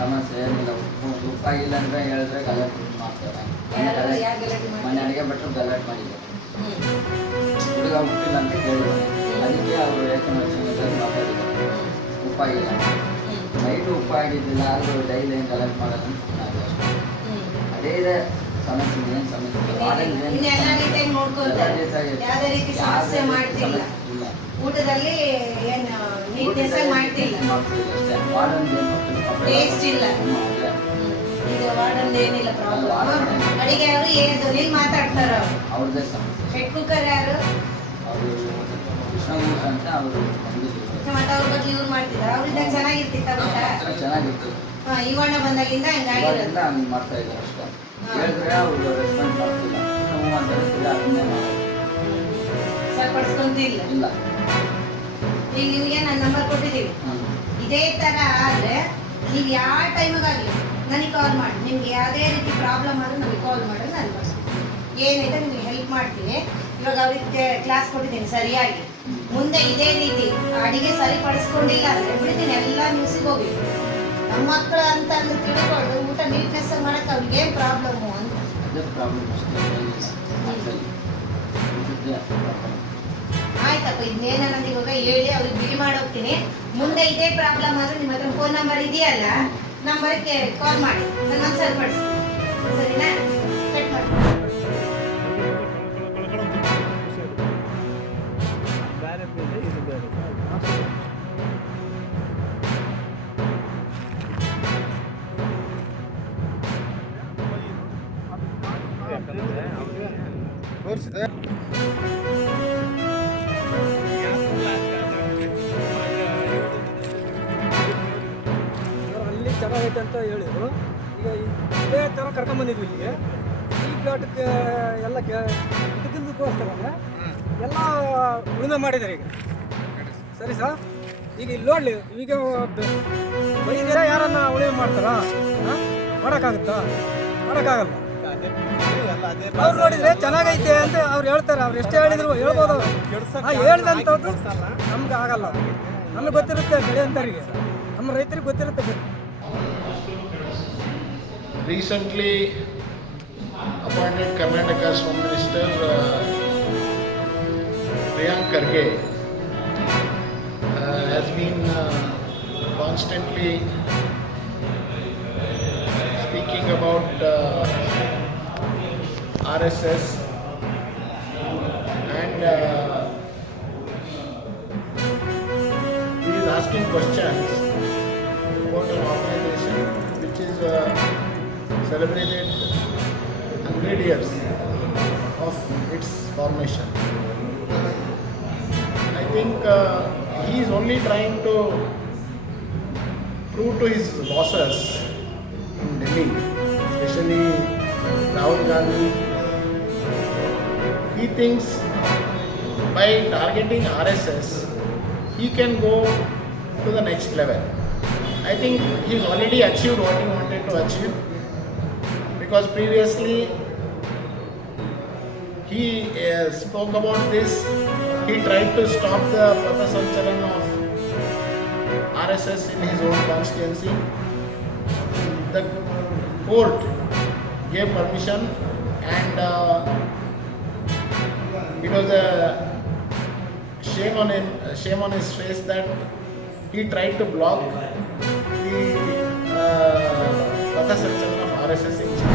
ಸಮಸ್ಯೆ ಏನಿಲ್ಲ. ಉಪ್ಪಾಗಿಲ್ಲ ಅಂದ್ರೆ ಹೇಳಿದ್ರೆ ಗಲಾಟೆ ಮಾಡ್ತಾರೆ. ಮನೆ ಅಡುಗೆ ಭಟ್ರು ಗಲಾಟೆ ಮಾಡಿದ್ದಾರೆ. ಹುಡುಗ ಉಪ್ಪಿಲ್ಲ ಅಂತ ಕೇಳಿದ್ದಾರೆ. ಅದಕ್ಕೆ ಅವರು ಏಕವಚನದಲ್ಲಿ ಮಾತಾಡಿದ್ದಾರೆ. ಉಪ್ಪಾಗಿಲ್ಲ ನೈಟು ಉಪ್ಪಾಗಿದ್ದಿಲ್ಲ ಆದರೂ ಡೈಲಿ ಏನು ಗಲಾಟೆ ಮಾಡೋದು ಅಂತ ನಾವು ಅದೇ ಇದೆ ಸಮಸ್ಯೆ. ಏನು ಸಮಸ್ಯೆ ಊಟದಲ್ಲಿ ಏನು ನೀಟ್ನೆಸ್ ಮಾಡ್ತಿಲ್ಲ, ಟೇಸ್ಟ್ ಇಲ್ಲ. ಈಗ ವಾರ್ಡನ್ ಏನಿಲ್ಲ ಪ್ರಾಬ್ಲಮ್. ಅಡಿಗೆ ಅವರು ಏನು ಧ್ವನಿಲಿ ಮಾತಾಡ್ತಾರ. ಅವ್ರದ್ದೇ ಸಮಸ್ಯೆ. ಹೆಡ್ ಕುಕ್ಕರ್ ಯಾರು ಅಂತ ಅವರು ಮತ್ತೆ ಅವ್ರ ಬಗ್ಗೆ ಇವ್ರು ಮಾಡ್ತಿದ್ದಾರೆ. ಅವ್ರಿಂದ ಚೆನ್ನಾಗಿರ್ತಿತ್ತ ಊಟ? ಚೆನ್ನಾಗಿರ್ತದೆ. ಇವಣ್ಣ ಬಂದಾಗಿಂದ ಹಂಗಾಗಿರೋದು. ಹಂಗೆ ಮಾಡ್ತಾ ಇದ್ದಾರೆ ಅಷ್ಟೇ. ಹೇಳಿದ್ರೆ ಅವರು ರೆಸ್ಪಾನ್ಸ್ ಮಾಡ್ತಿಲ್ಲ. ನಾವು ಅಂತ ಅದನ್ನೇ ಮಾಡೋದು. ಸರಿಪಡಿಸ್ಕೊಂತಿಲ್ಲ. ಇಲ್ಲ. ಈಗ ನಿಮಗೆ ನಾನು ನಂಬರ್ ಕೊಟ್ಟಿದ್ದೀವಿ. ಇದೇ ಥರ ಆದರೆ ನೀವು ಯಾವ ಟೈಮಿಗಾಗಲಿ ನನಗೆ ಕಾಲ್ ಮಾಡಿ. ನಿಮ್ಗೆ ಯಾವುದೇ ರೀತಿ ಪ್ರಾಬ್ಲಮ್ ಆದರೂ ನನಗೆ ಕಾಲ್ ಮಾಡೋದು ನಾನು ಏನೈತೆ ನಿಮಗೆ ಹೆಲ್ಪ್ ಮಾಡ್ತೀನಿ. ಇವಾಗ ಅವ್ರಿಗೆ ಕ್ಲಾಸ್ ಕೊಟ್ಟಿದ್ದೀನಿ ಸರಿಯಾಗಿ. ಮುಂದೆ ಇದೇ ರೀತಿ ಅಡಿಗೆ ಸರಿಪಡಿಸ್ಕೊಂಡಿಲ್ಲ ಅಂದರೆ ಬಿಡ್ತೀನಿ, ಎಲ್ಲ ನ್ಯೂಸಿಗೆ ಹೋಗಿ ನಮ್ಮ ಮಕ್ಕಳು ಅಂತ ತಿಳ್ಕೊಂಡು ಊಟ ನೀಟ್ನೆಸ್ ಮಾಡೋಕ್ಕೆ ಅವ್ರಿಗೆ ಏನು ಪ್ರಾಬ್ಲಮ್ಮು ಅಂತ. ಆಯ್ತಪ್ಪ, ಇದನ್ನೇನ ನನಗೆ ಇವಾಗ ಹೇಳಿ ಅವ್ರಿಗೆ ಬಿಡಿ ಮಾಡೋಗ್ತೀನಿ. ಮುಂದೆ ಇದೇ ಪ್ರಾಬ್ಲಮ್ ಆದರೆ ನಿಮ್ಮ ಹತ್ರ ಫೋನ್ ನಂಬರ್ ಇದೆಯಲ್ಲ, ನಂಬರ್ಗೆ ಕಾಲ್ ಮಾಡಿ ನಾನು ಸರಿಪಡಿಸ್ತೀನಿ. ಸರಿನಾ? ಕಟ್ ಮಾಡಿ. ಅಲ್ಲಿ ಚೆನ್ನಾಗೈತೆ ಅಂತ ಹೇಳಿದ್ರು. ಈಗ ಇದೇ ಥರ ಕರ್ಕೊಂಬಂದಿದ್ವಿ ಇಲ್ಲಿಗೆ. ಈ ಘಾಟಕ್ಕೆ ಎಲ್ಲ ಇದಕ್ಕೋಸ್ಕರ ಎಲ್ಲ ಉಳುಮೆ ಮಾಡಿದ್ದಾರೆ ಈಗ. ಸರಿ ಸರ್, ಈಗ ಇಲ್ಲಿ ನೋಡಲಿ, ಈಗ ಬೈದರೆ ಯಾರನ್ನ ಉಳುಮೆ ಮಾಡ್ತಾರಾ? ಮಾಡೋಕ್ಕಾಗುತ್ತಾ? ಮಾಡೋಕ್ಕಾಗಲ್ಲ. ಅವ್ರು ನೋಡಿದ್ರೆ ಚೆನ್ನಾಗೈತೆ ಅಂತ ಅವ್ರು ಹೇಳ್ತಾರೆ. ಅವ್ರು ಎಷ್ಟೇ ಹೇಳಿದ್ರು ಹೇಳ್ಬೋದು. ಹೇಳ್ದಂಥದ್ದು ನಮ್ಗೆ ಆಗಲ್ಲ. ನಮಗೆ ಗೊತ್ತಿರುತ್ತೆ ಬೆಳೆ ಅಂತವರಿಗೆ, ನಮ್ಮ ರೈತರಿಗೆ ಗೊತ್ತಿರುತ್ತೆ. Recently appointed Karnataka's Home Minister Priyank Kharge has been constantly speaking about RSS and he is asking questions about an organization which is celebrated 100 years of its formation. I think he is only trying to prove to his bosses in Delhi, especially Rahul Gandhi. He thinks by targeting RSS, he can go to the next level. I think he's already achieved what he wanted to achieve, because previously he spoke about this. He tried to stop the Pathasanchalan of RSS in his own constituency. The court gave permission, and it was a shame on his face that he tried to block the Pathasanchalan of RSS in China.